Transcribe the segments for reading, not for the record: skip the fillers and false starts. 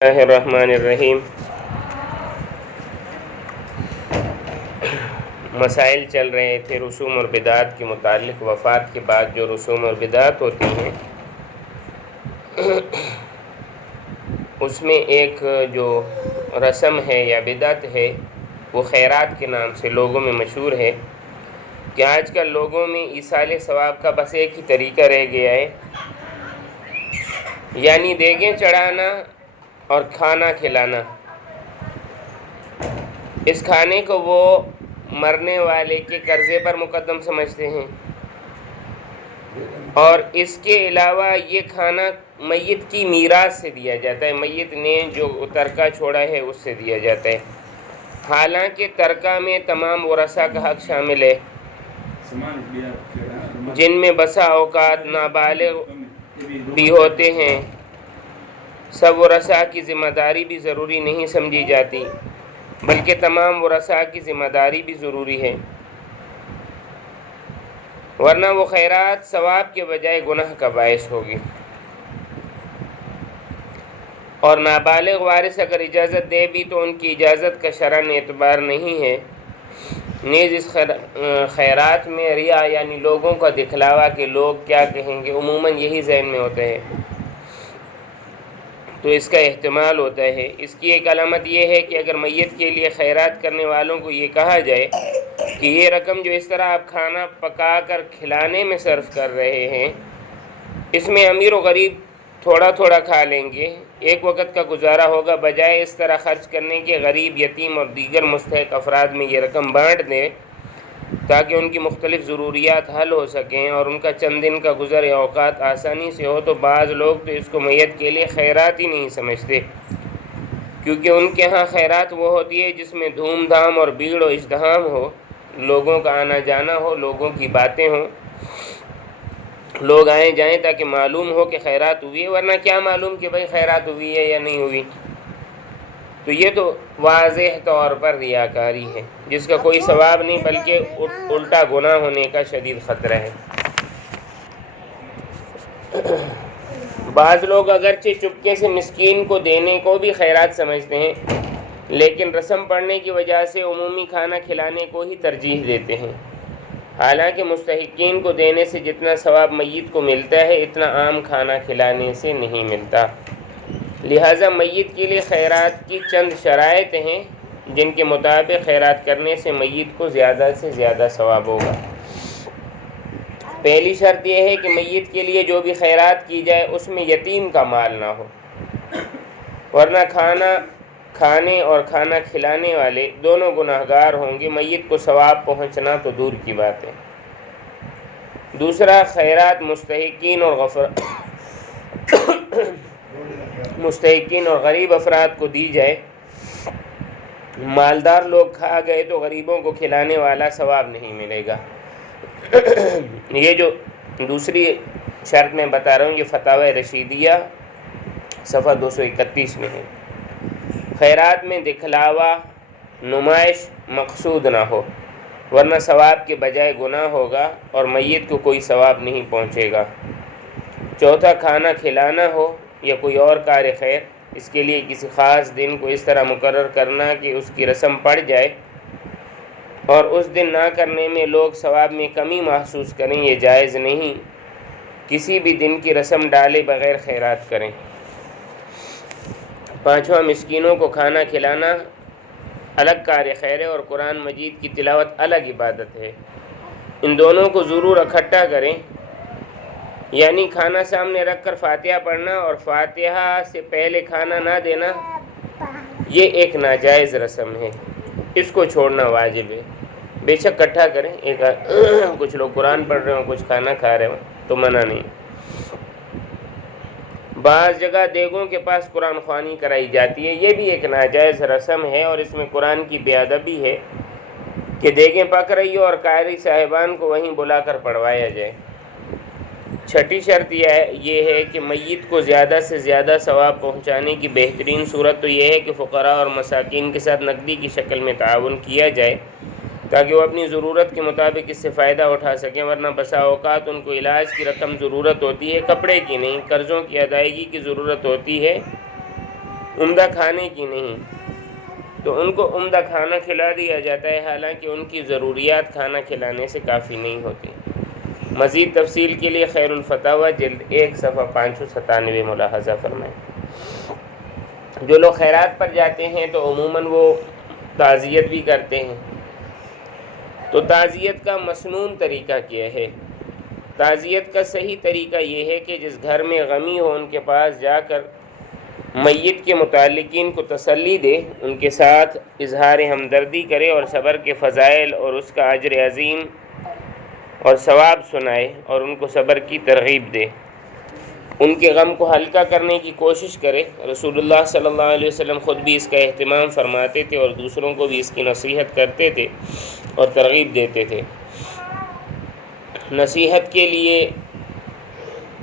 اللہ الرحمن الرحیم۔ مسائل چل رہے تھے رسوم اور بدعات کے متعلق۔ وفات کے بعد جو رسوم اور بدعات ہوتی ہیں اس میں ایک جو رسم ہے یا بدعت ہے وہ خیرات کے نام سے لوگوں میں مشہور ہے کہ آج کل لوگوں میں ایصال ثواب کا بس ایک ہی طریقہ رہ گیا ہے، یعنی دیگیں چڑھانا اور کھانا کھلانا۔ اس کھانے کو وہ مرنے والے کے قرضے پر مقدم سمجھتے ہیں، اور اس کے علاوہ یہ کھانا میت کی میراث سے دیا جاتا ہے، میت نے جو ترکہ چھوڑا ہے اس سے دیا جاتا ہے، حالانکہ ترکہ میں تمام ورثہ کا حق شامل ہے، جن میں بسا اوقات نابالغ بھی ہوتے ہیں۔ سب ورثہ کی ذمہ داری بھی ضروری نہیں سمجھی جاتی، بلکہ تمام ورثہ کی ذمہ داری بھی ضروری ہے، ورنہ وہ خیرات ثواب کے بجائے گناہ کا باعث ہوگی۔ اور نابالغ وارث اگر اجازت دے بھی تو ان کی اجازت کا شرعاً اعتبار نہیں ہے۔ نیز اس خیرات میں ریا یعنی لوگوں کا دکھلاوا کہ لوگ کیا کہیں گے عموماً یہی ذہن میں ہوتا ہے، تو اس کا احتمال ہوتا ہے۔ اس کی ایک علامت یہ ہے کہ اگر میت کے لیے خیرات کرنے والوں کو یہ کہا جائے کہ یہ رقم جو اس طرح آپ کھانا پکا کر کھلانے میں صرف کر رہے ہیں، اس میں امیر و غریب تھوڑا تھوڑا کھا لیں گے، ایک وقت کا گزارا ہوگا، بجائے اس طرح خرچ کرنے کے غریب، یتیم اور دیگر مستحق افراد میں یہ رقم بانٹ دیں تاکہ ان کی مختلف ضروریات حل ہو سکیں اور ان کا چند دن کا گزر یا اوقات آسانی سے ہو، تو بعض لوگ تو اس کو میت کے لیے خیرات ہی نہیں سمجھتے، کیونکہ ان کے ہاں خیرات وہ ہوتی ہے جس میں دھوم دھام اور بھیڑ و ازدحام ہو، لوگوں کا آنا جانا ہو، لوگوں کی باتیں ہوں، لوگ آئیں جائیں تاکہ معلوم ہو کہ خیرات ہوئی ہے، ورنہ کیا معلوم کہ بھئی خیرات ہوئی ہے یا نہیں ہوئی۔ تو یہ تو واضح طور پر ریاکاری ہے جس کا کوئی ثواب نہیں بلکہ الٹا گناہ ہونے کا شدید خطرہ ہے۔ بعض لوگ اگرچہ چپکے سے مسکین کو دینے کو بھی خیرات سمجھتے ہیں، لیکن رسم پڑنے کی وجہ سے عمومی کھانا کھلانے کو ہی ترجیح دیتے ہیں، حالانکہ مستحقین کو دینے سے جتنا ثواب میت کو ملتا ہے اتنا عام کھانا کھلانے سے نہیں ملتا۔ لہٰذا میت کے لیے خیرات کی چند شرائط ہیں جن کے مطابق خیرات کرنے سے میت کو زیادہ سے زیادہ ثواب ہوگا۔ پہلی شرط یہ ہے کہ میت کے لیے جو بھی خیرات کی جائے اس میں یتیم کا مال نہ ہو، ورنہ کھانا کھانے اور کھانا کھلانے والے دونوں گناہگار ہوں گے، میت کو ثواب پہنچنا تو دور کی بات ہے۔ دوسرا، خیرات مستحقین اور غریب افراد کو دی جائے۔ مالدار لوگ کھا گئے تو غریبوں کو کھلانے والا ثواب نہیں ملے گا۔ یہ جو دوسری شرط میں بتا رہا ہوں یہ فتاوی رشیدیہ صفحہ 231 میں ہے۔ خیرات میں دکھلاوا، نمائش مقصود نہ ہو، ورنہ ثواب کے بجائے گناہ ہوگا اور میت کو کوئی ثواب نہیں پہنچے گا۔ چوتھا، کھانا کھلانا ہو یا کوئی اور کار خیر، اس کے لیے کسی خاص دن کو اس طرح مقرر کرنا کہ اس کی رسم پڑ جائے اور اس دن نہ کرنے میں لوگ ثواب میں کمی محسوس کریں، یہ جائز نہیں۔ کسی بھی دن کی رسم ڈالے بغیر خیرات کریں۔ پانچواں، مسکینوں کو کھانا کھلانا الگ کار خیر ہے اور قرآن مجید کی تلاوت الگ عبادت ہے، ان دونوں کو ضرور اکٹھا کریں، یعنی کھانا سامنے رکھ کر فاتحہ پڑھنا اور فاتحہ سے پہلے کھانا نہ دینا یہ ایک ناجائز رسم ہے، اس کو چھوڑنا واجب ہے۔ بے شک اکٹھا کریں، کچھ لوگ قرآن پڑھ رہے ہوں کچھ کھانا کھا رہے ہوں تو منع نہیں۔ بعض جگہ دیگوں کے پاس قرآن خوانی کرائی جاتی ہے، یہ بھی ایک ناجائز رسم ہے اور اس میں قرآن کی بے ادبی ہے کہ دیگیں پک رہی ہو اور قاری صاحبان کو وہیں بلا کر پڑھوایا جائے۔ چھٹی شرط یہ ہے کہ میت کو زیادہ سے زیادہ ثواب پہنچانے کی بہترین صورت تو یہ ہے کہ فقراء اور مساکین کے ساتھ نقدی کی شکل میں تعاون کیا جائے تاکہ وہ اپنی ضرورت کے مطابق اس سے فائدہ اٹھا سکیں، ورنہ بسا اوقات ان کو علاج کی رقم ضرورت ہوتی ہے، کپڑے کی نہیں، قرضوں کی ادائیگی کی ضرورت ہوتی ہے، عمدہ کھانے کی نہیں، تو ان کو عمدہ کھانا کھلا دیا جاتا ہے، حالانکہ ان کی ضروریات کھانا کھلانے سے کافی نہیں ہوتی۔ مزید تفصیل کے لیے خیر الفتاویٰ جلد 1 صفحہ 597 ملاحظہ فرمائیں۔ جو لوگ خیرات پر جاتے ہیں تو عموماً وہ تعزیت بھی کرتے ہیں، تو تعزیت کا مسنون طریقہ کیا ہے؟ تعزیت کا صحیح طریقہ یہ ہے کہ جس گھر میں غمی ہو ان کے پاس جا کر میت کے متعلقین کو تسلی دے، ان کے ساتھ اظہار ہمدردی کرے اور صبر کے فضائل اور اس کا اجر عظیم اور ثواب سنائے اور ان کو صبر کی ترغیب دے، ان کے غم کو ہلکا کرنے کی کوشش کرے۔ رسول اللہ صلی اللہ علیہ وسلم خود بھی اس کا اہتمام فرماتے تھے اور دوسروں کو بھی اس کی نصیحت کرتے تھے اور ترغیب دیتے تھے۔ نصیحت کے لیے،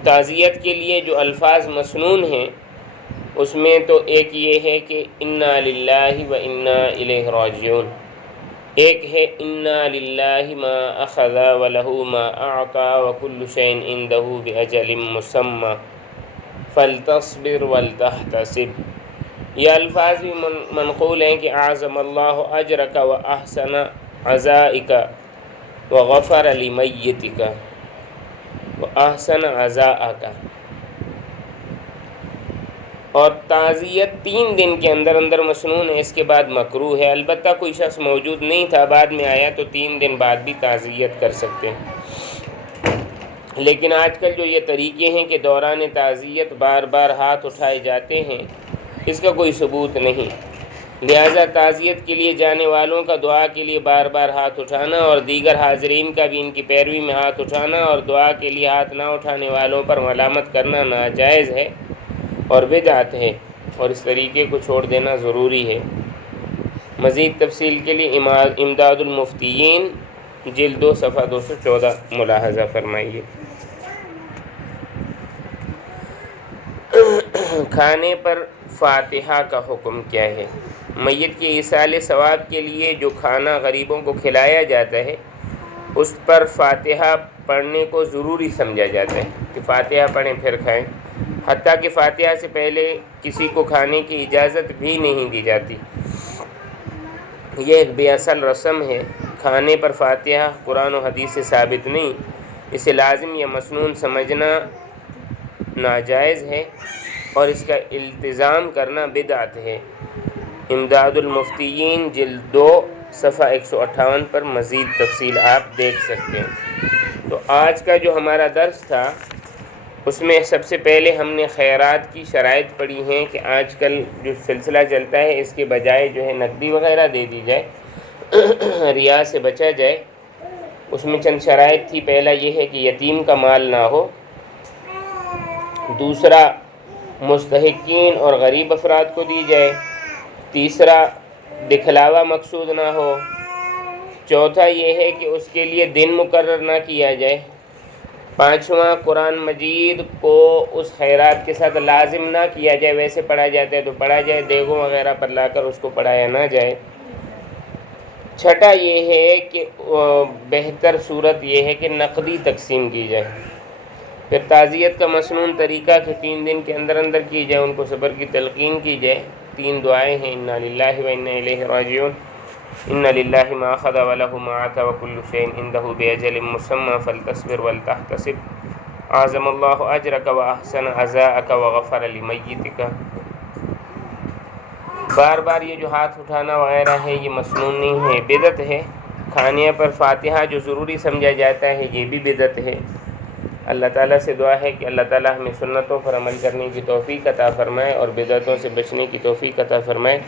تعزیت کے لیے جو الفاظ مسنون ہیں اس میں تو ایک یہ ہے کہ انا للہ و انا الیہ راجعون، ایک ہے انا للہ ما اخذ ولہ ما اعطى وکل شیء عندہ باجل مسمى فلتصبر ولتحتسب۔ یہ الفاظ بھی منقول ہیں کہ اعظم اللہ اجرک و احسن عزائک وغفر لمیتک وَأَحْسَنَ عَزَاءَكَ۔ اور تعزیت 3 دن کے اندر اندر مسنون ہے، اس کے بعد مکروہ ہے۔ البتہ کوئی شخص موجود نہیں تھا، بعد میں آیا تو 3 دن بعد بھی تعزیت کر سکتے ہیں۔ لیکن آج کل جو یہ طریقے ہیں کہ دوران تعزیت بار بار ہاتھ اٹھائے جاتے ہیں، اس کا کوئی ثبوت نہیں، لہٰذا تعزیت کے لیے جانے والوں کا دعا کے لیے بار بار ہاتھ اٹھانا اور دیگر حاضرین کا بھی ان کی پیروی میں ہاتھ اٹھانا اور دعا کے لیے ہاتھ نہ اٹھانے والوں پر ملامت کرنا ناجائز ہے اور بدعت ہے، اور اس طریقے کو چھوڑ دینا ضروری ہے۔ مزید تفصیل کے لیے امداد المفتیین جلد 2 صفحہ 214 ملاحظہ فرمائیے۔ کھانے پر فاتحہ کا حکم کیا ہے؟ میت کے ایصال ثواب کے لیے جو کھانا غریبوں کو کھلایا جاتا ہے اس پر فاتحہ پڑھنے کو ضروری سمجھا جاتا ہے کہ فاتحہ پڑھیں پھر کھائیں، حتیٰ کہ فاتحہ سے پہلے کسی کو کھانے کی اجازت بھی نہیں دی جاتی۔ یہ ایک بے اصل رسم ہے۔ کھانے پر فاتحہ قرآن و حدیث سے ثابت نہیں، اسے لازم یا مسنون سمجھنا ناجائز ہے اور اس کا التزام کرنا بدعت ہے۔ امداد المفتیین جلد 2 صفحہ 158 پر مزید تفصیل آپ دیکھ سکتے ہیں۔ تو آج کا جو ہمارا درس تھا اس میں سب سے پہلے ہم نے خیرات کی شرائط پڑھی ہیں کہ آج کل جو سلسلہ چلتا ہے اس کے بجائے جو ہے نقدی وغیرہ دے دی جائے، ریا سے بچا جائے۔ اس میں چند شرائط تھی۔ پہلا یہ ہے کہ یتیم کا مال نہ ہو، دوسرا مستحقین اور غریب افراد کو دی جائے، تیسرا دکھلاوا مقصود نہ ہو، چوتھا یہ ہے کہ اس کے لیے دن مقرر نہ کیا جائے، پانچواں قرآن مجید کو اس خیرات کے ساتھ لازم نہ کیا جائے، ویسے پڑھا جاتا ہے تو پڑھا جائے، دیگوں وغیرہ پر لا کر اس کو پڑھایا نہ جائے، چھٹا یہ ہے کہ بہتر صورت یہ ہے کہ نقدی تقسیم کی جائے۔ پھر تعزیت کا مسنون طریقہ کہ 3 دن کے اندر اندر کی جائے، ان کو صبر کی تلقین کی جائے۔ 3 دعائیں ہیں، انا للہ و انا الیہ راجعون، ان للہ ما اخذ ولہ ما اعطى وکل شیء عندہ باجل مسمى فلتصبر ولتحتسب اعظم اللہ اجرک واحسن عزاءک وغفر لمیتک۔ بار بار یہ جو ہاتھ اٹھانا وغیرہ ہے یہ مسنون نہیں ہے، بدعت ہے۔ کھانے پر فاتحہ جو ضروری سمجھا جاتا ہے یہ بھی بدعت ہے۔ اللہ تعالیٰ سے دعا ہے کہ اللہ تعالیٰ ہمیں سنتوں پر عمل کرنے کی توفیق عطا فرمائے اور بدعتوں سے بچنے کی توفیق عطا فرمائے۔